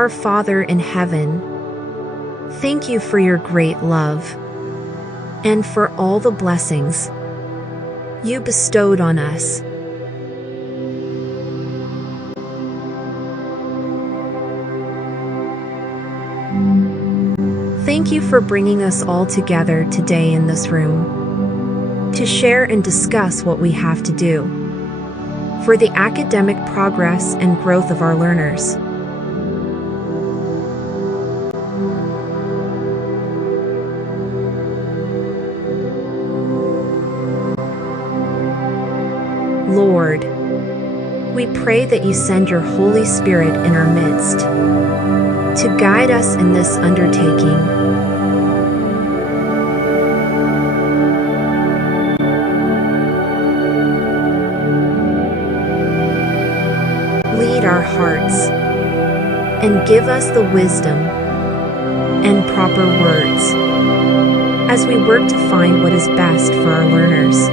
Our Father in heaven, thank you for your great love and for all the blessings you bestowed on us. Thank you for bringing us all together today in this room to share and discuss what we have to do for the academic progress and growth of our learners. Lord, we pray that you send your Holy Spirit in our midst to guide us in this undertaking. Lead our hearts and give us the wisdom and proper words as we work to find what is best for our learners.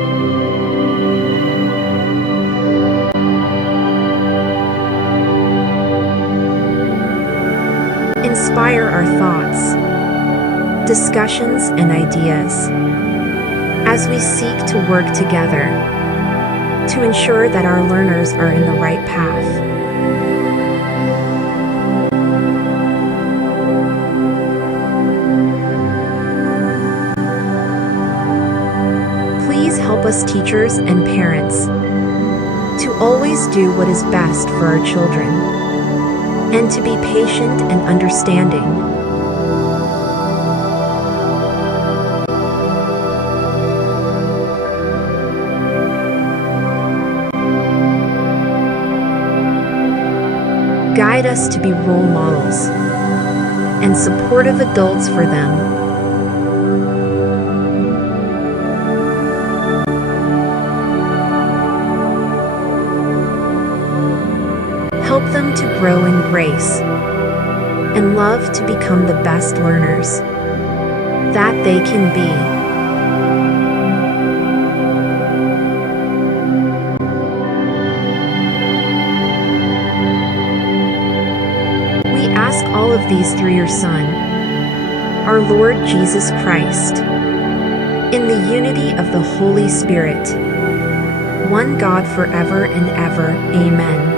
Inspire our thoughts, discussions, and ideas as we seek to work together to ensure that our learners are in the right path. Please help us teachers and parents to always do what is best for our children and to be patient and understanding. Guide us to be role models and supportive adults for them. Help them to grow in grace and love to become the best learners that they can be. We ask all of these through your Son, our Lord Jesus Christ, in the unity of the Holy Spirit, one God forever and ever. Amen.